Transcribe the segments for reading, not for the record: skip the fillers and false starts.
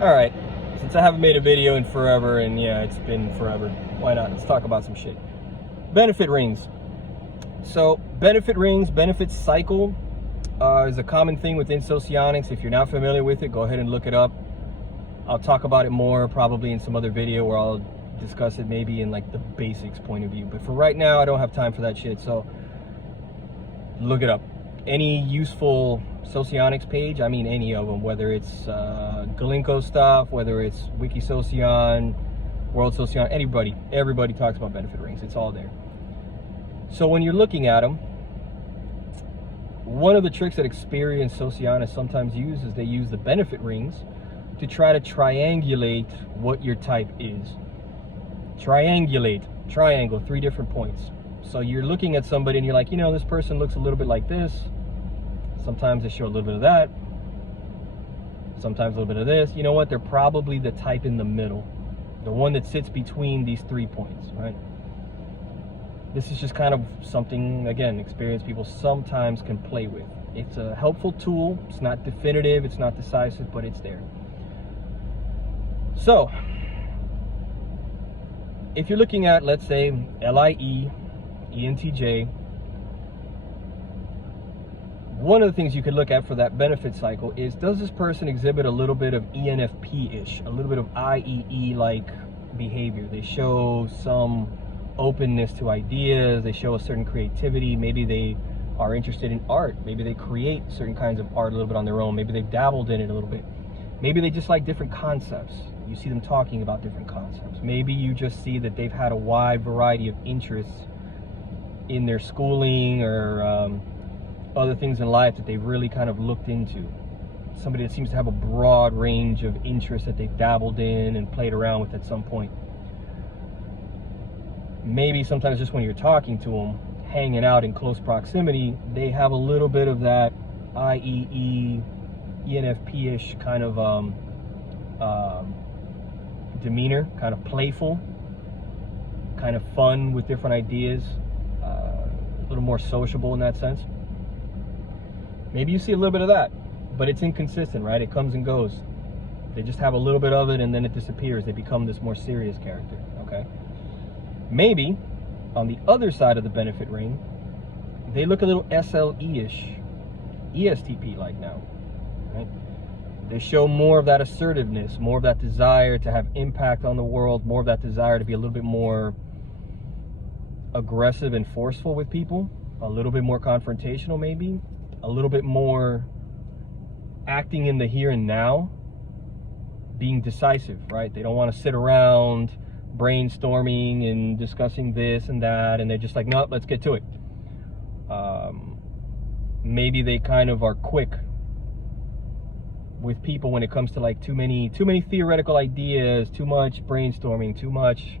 All right, since I haven't made a video in forever, and yeah, it's been forever, why not? Let's talk about some shit. Benefit rings. So benefit rings, benefit cycle is a common thing within Socionics. If you're not familiar with it, go ahead and look it up. I'll talk about it more probably in some other video where I'll discuss it maybe in like the basics point of view. But for right now, I don't have time for that shit, so look it up. Any useful Socionics page, I mean any of them, whether it's Galinko stuff, whether it's Wikisocion, World Socion, everybody talks about benefit rings. It's all there. So when you're looking at them, one of the tricks that experienced Socionists sometimes use is they use the benefit rings to try to triangulate what your type is. Triangulate, triangle, 3 different points. So you're looking at somebody and you're like, you know, this person looks a little bit like this. Sometimes they show a little bit of that. Sometimes a little bit of this. You know what? They're probably the type in the middle. The one that sits between these 3 points, right? This is just kind of something, again, experienced people sometimes can play with. It's a helpful tool. It's not definitive. It's not decisive, but it's there. So, if you're looking at, let's say, LIE, ENTJ, one of the things you could look at for that benefit cycle is, does this person exhibit a little bit of ENFP-ish, a little bit of IEE-like behavior? They show some openness to ideas, they show a certain creativity, maybe they are interested in art, maybe they create certain kinds of art a little bit on their own, maybe they've dabbled in it a little bit, maybe they just like different concepts. You see them talking about different concepts. Maybe you just see that they've had a wide variety of interests in their schooling or other things in life that they've really kind of looked into. Somebody that seems to have a broad range of interests that they've dabbled in and played around with at some point. Maybe sometimes just when you're talking to them, hanging out in close proximity, they have a little bit of that IEE, ENFP-ish kind of demeanor, kind of playful, kind of fun with different ideas, a little more sociable in that sense. Maybe you see a little bit of that, but it's inconsistent, right? It comes and goes. They just have a little bit of it and then it disappears. They become this more serious character, okay? Maybe on the other side of the benefit ring, they look a little SLE-ish, ESTP-like now, right? They show more of that assertiveness, more of that desire to have impact on the world, more of that desire to be a little bit more aggressive and forceful with people, a little bit more confrontational maybe, a little bit more acting in the here and now, being decisive, right? They don't want to sit around brainstorming and discussing this and that, and they're just like, no, let's get to it. Maybe they kind of are quick with people when it comes to like too many theoretical ideas, too much brainstorming, too much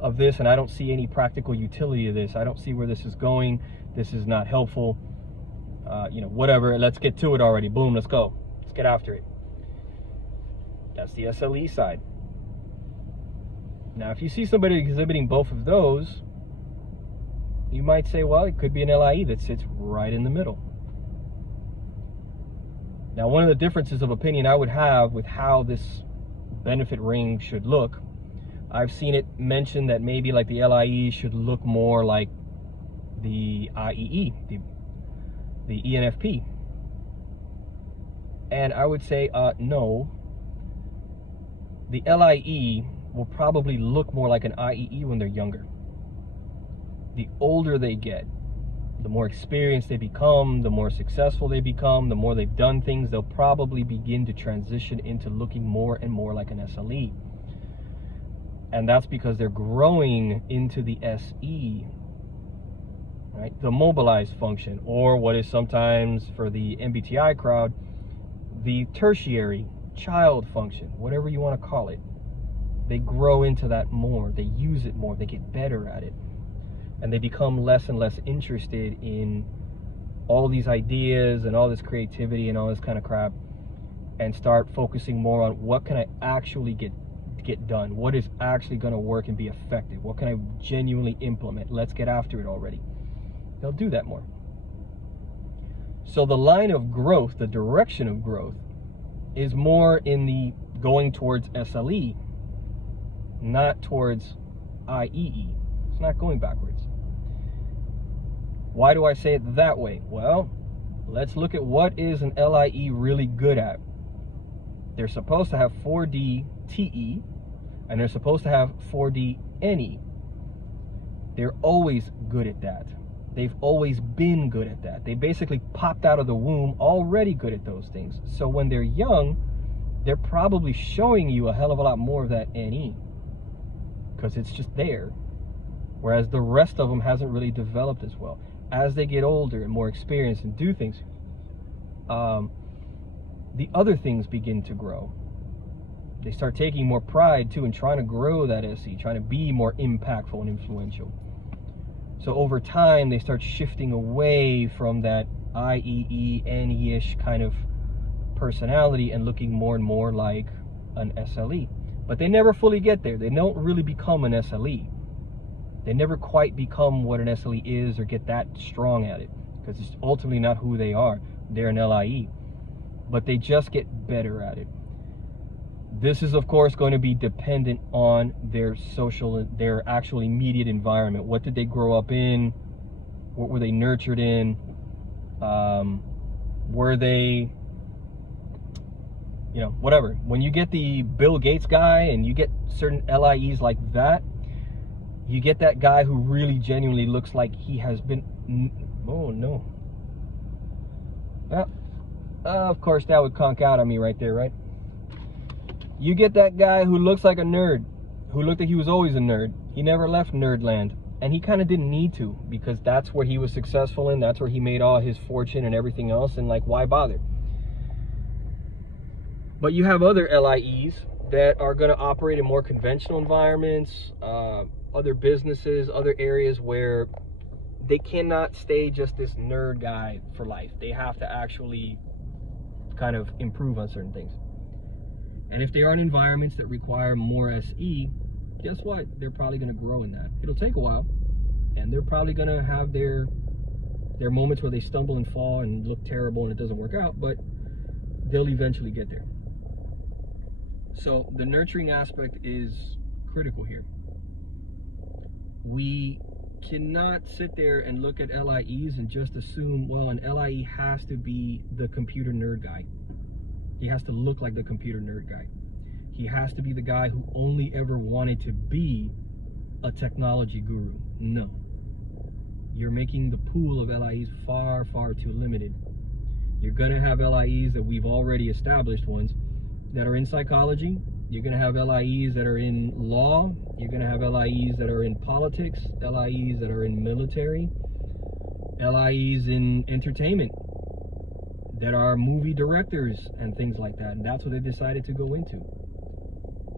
of this, and I don't see any practical utility of this. I don't see where this is going. This is not helpful. You know, whatever, let's get to it already. Boom, let's go. Let's get after it. That's the SLE side. Now, if you see somebody exhibiting both of those, you might say, well, it could be an LIE that sits right in the middle. Now, one of the differences of opinion I would have with how this benefit ring should look, I've seen it mentioned that maybe like the LIE should look more like the IEE, the ENFP. And I would say, no. The LIE will probably look more like an IEE when they're younger. The older they get, the more experienced they become, the more successful they become, the more they've done things, they'll probably begin to transition into looking more and more like an SLE. And that's because they're growing into the SE, right? The mobilized function, or what is sometimes for the MBTI crowd, the tertiary child function, whatever you want to call it. They grow into that more, they use it more, they get better at it. And they become less and less interested in all these ideas and all this creativity and all this kind of crap, and start focusing more on what can I actually get done, what is actually going to work and be effective, what can I genuinely implement, let's get after it already. They'll do that more. So the line of growth, the direction of growth, is more in the going towards SLE, not towards IEE. It's not going backwards. Why do I say it that way? Well, let's look at what is an LIE really good at. They're supposed to have 4D TE, and they're supposed to have 4D NE. They're always good at that. They've always been good at that. They basically popped out of the womb already good at those things. So when they're young, they're probably showing you a hell of a lot more of that NE, because it's just there. Whereas the rest of them hasn't really developed as well. As they get older and more experienced and do things, the other things begin to grow. They start taking more pride too and trying to grow that SE, trying to be more impactful and influential. So over time, they start shifting away from that IEE, NE-ish kind of personality and looking more and more like an SLE. But they never fully get there. They don't really become an SLE. They never quite become what an SLE is or get that strong at it, because it's ultimately not who they are. They're an LIE. But they just get better at it. This is, of course, going to be dependent on their actual immediate environment. What did they grow up in? What were they nurtured in? Were they, whatever. When you get the Bill Gates guy and you get certain LIEs like that, you get that guy who really genuinely looks like he has been, oh no. Well, of course that would conk out on me right there, right? You get that guy who looks like a nerd, who looked like he was always a nerd. He never left nerdland, and he kind of didn't need to, because that's where he was successful in, that's where he made all his fortune and everything else, and like, why bother? But you have other LIEs that are going to operate in more conventional environments, other businesses, other areas where they cannot stay just this nerd guy for life. They have to actually kind of improve on certain things. And if they are in environments that require more SE, guess what? They're probably going to grow in that. It'll take a while, and they're probably going to have their moments where they stumble and fall and look terrible and it doesn't work out, but they'll eventually get there. So the nurturing aspect is critical here. We cannot sit there and look at LIEs and just assume, well, an LIE has to be the computer nerd guy. He has to look like the computer nerd guy. He has to be the guy who only ever wanted to be a technology guru. No. You're making the pool of LIEs far, far too limited. You're going to have LIEs that we've already established ones that are in psychology. You're going to have LIEs that are in law. You're going to have LIEs that are in politics, LIEs that are in military, LIEs in entertainment, that are movie directors and things like that. And that's what they decided to go into.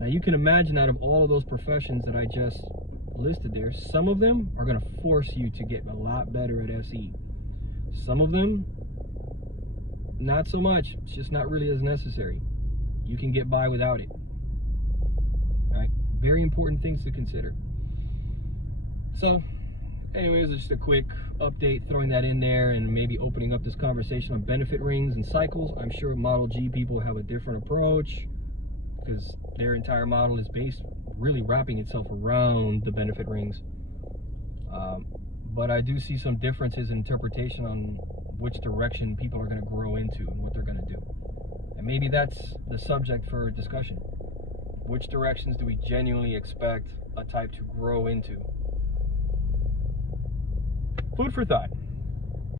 Now you can imagine, out of all of those professions that I just listed there, some of them are going to force you to get a lot better at SE. Some of them, not so much. It's just not really as necessary. You can get by without it. All right, very important things to consider. So anyways, just a quick update, throwing that in there and maybe opening up this conversation on benefit rings and cycles. I'm sure Model G people have a different approach, because their entire model is based, really wrapping itself around the benefit rings. But I do see some differences in interpretation on which direction people are going to grow into and what they're going to do. And maybe that's the subject for discussion. Which directions do we genuinely expect a type to grow into? Food for thought.